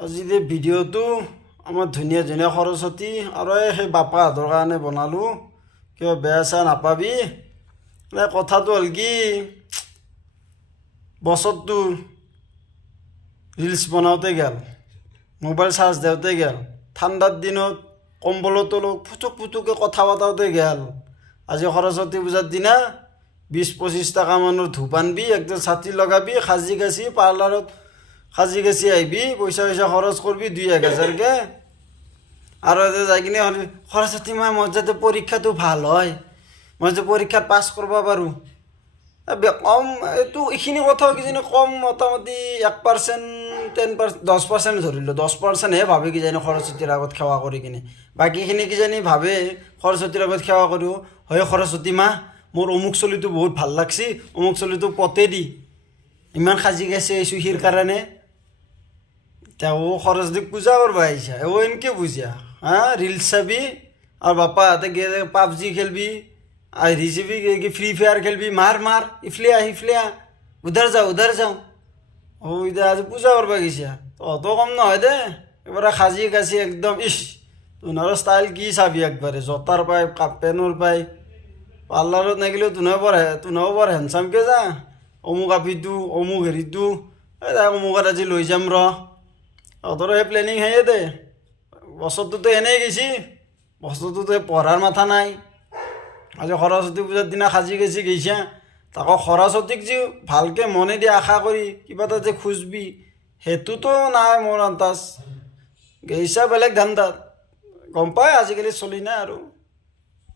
আজি যে ভিডিঅ'টো আমাৰ ধুনীয়া ধুনীয়া সৰস্বতী আৰু এই সেই বাপাহঁতৰ কাৰণে বনালোঁ কিবা বেয়া চেয়া নাপাবি? কথাটো হ'ল কি বছৰটো ৰিলচ বনাওঁতে গেল মোবাইল চাৰ্জ দিওঁতে গেল ঠাণ্ডাৰ দিনত কম্বলৰ তলত ফুটুক ফুটুককৈ কথা পতাওঁতে গেল। আজি সৰস্বতী পূজাৰ দিনা বিছ পঁচিছ টকা মানৰ ধূপ আনবি একদম ছাতি লগাবি সাজি কাচি পাৰ্লাৰত সাজি কাচি আহিবি পইচা চইচা খৰচ কৰবি দুই এক হাজাৰকৈ আৰু ইয়াতে যাই কিনে হ'লে সৰস্বতী মা মোৰ যাতে পৰীক্ষাটো ভাল হয়। মই যাতে পৰীক্ষাত পাছ কৰিব পাৰোঁ কম এইটো এইখিনি কথাও কিজানি কম মোটামুটি এক পাৰ্চেণ্ট টেন পাৰ্চেণ্ট দহ পাৰ্চেণ্ট ধৰিলোঁ দহ পাৰ্চেণ্টহে ভাবে কিজানি সৰস্বতীৰ আগত সেৱা কৰি কিনে। বাকীখিনি কিজানি ভাবে সৰস্বতীৰ আগত সেৱা কৰিও হয় সৰস্বতী মা মোৰ অমুক চলিটো বহুত ভাল লাগছি। অমুক চলিটো পতে দি ইমান সাজি কাচি আহিছোঁ সিৰ কাৰণে। তা ও খরচ দিক পূজা করবা আইসা ও এনকে বুঝিয়া হ্যাঁ রিলস চাবি আর বাপা হাতে গিয়ে পাবজি খেলবি, আর রিসিবি ফ্রি ফায়ার খেলবি, মার মার, ইফলিয়া, হিফলিয়া, উধার যাও উধার যাও। ও ইটা আজ পূজা করবা গেছিয়া অত কম নহয় দে, এবারে খাজি কাছি একদম, ইস তোনার স্টাইল কি চাবি একবারে জতার পাই পেনোর পাই। পার্লারত নাগিলেও তোনাও বৰ তোনাও বৰ হেণ্ডচামকে যা। অমুক আপিটো অমুক হেৰিটো এই অমুক অমুকত আজি লৈ যাম ৰ। তহঁতৰো সেই প্ল্যানিং হয়ে দে। বছৰটোতো এনেই গেছি, বছৰটোতো তো পঢ়াৰ মাথা নাই। আজি সৰস্বতী পূজাৰ দিনা সাজি গেছি গৈছা। তাকো সৰস্বতীক যে ভালকৈ মনে দিয়ে আশা কৰি কিবা এটা যে খুজবি, সেইটোতো নাই মোৰ আন্দাজ। গেইছা বেলেগ ধান্দাত। গম পাই আজিকালি চলি নাই আৰু।